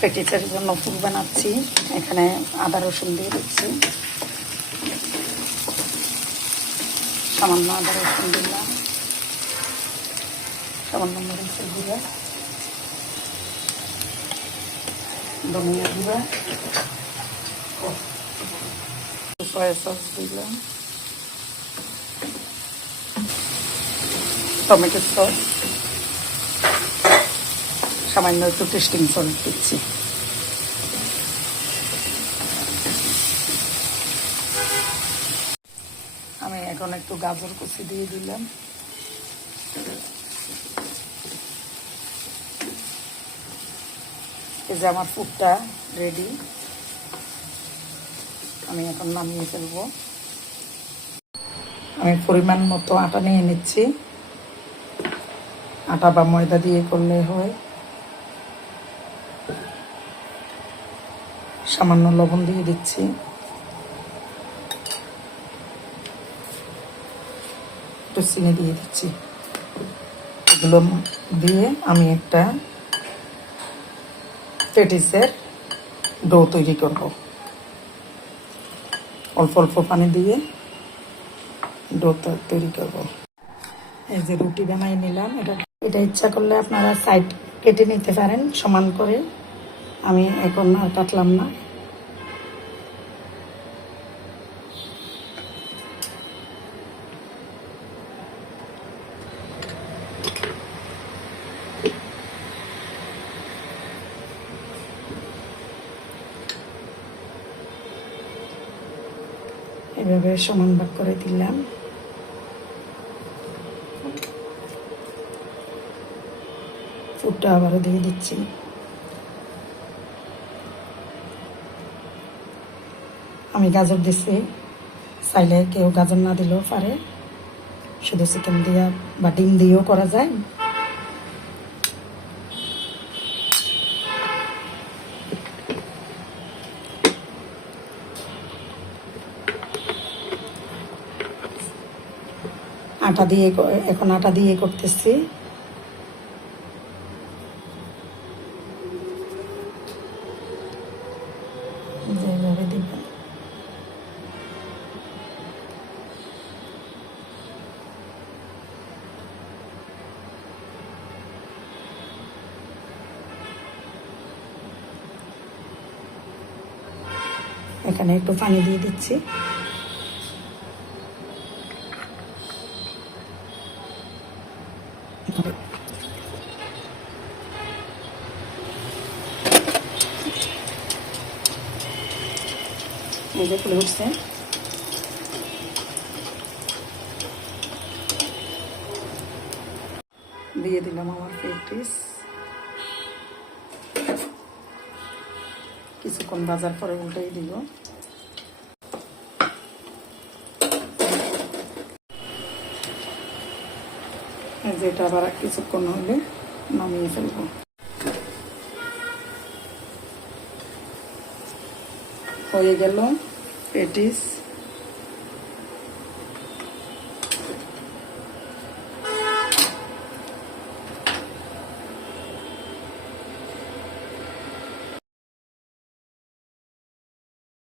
পেটিসের জন্য ফুল বানাচ্ছি। এখানে আদা রসুন দিয়ে দিচ্ছি। সামান্য আদা রসুন দিলাম। সামান্য মরিচের গুঁড়া। ধনিয়া গুঁড়া। সয়া সস দিলাম। Tomato sauce. সামান্য একটু টেস্টিং সল্ট দিচ্ছি। আমি এখন একটু গাজর কুচি দিয়ে দিলাম। এই যে আমার ফুডটা রেডি আমি এখন নামিয়ে ফেলব। আমি পরিমাণ মতো আটা নিয়ে নিচ্ছি। আটা বা ময়দা দিয়ে করলে হয়। সামান্য লবণ দিয়ে দিচ্ছি। একটু চিনি দিয়ে দিচ্ছি। এগুলো দিয়ে আমি একটা পেটিসের ডো তৈরি করব। অল্প অল্প পানি দিয়ে ডো তৈরি করব। এই যে রুটি বানাই নিলাম। এটা এটা ইচ্ছা করলে আপনারা সাইড কেটে নিতে পারেন সমান করে। আমি এখন আর কাটলাম না। এভাবে সমান ভাগ করে দিলাম। ফুটটা আবারও দিয়ে দিচ্ছি। আমি গাজর দিছি। চাইলে কেউ গাজর না দিলেও পারে। শুধু চিকেন দিয়া বা ডিম দিয়েও করা যায়। আটা দিয়ে এখন আটা দিয়ে করতেছি। এখানে একটু পানি দিয়ে দিচ্ছি। এই যে উঠছে। দিয়ে দিলাম আমার পেটিস কিছুক্ষণ বাজার পরে উল্টাই দিব। যেটা আবার কিছুক্ষণ হলে নামিয়ে ফেলব। হয়ে গেল পেটিস।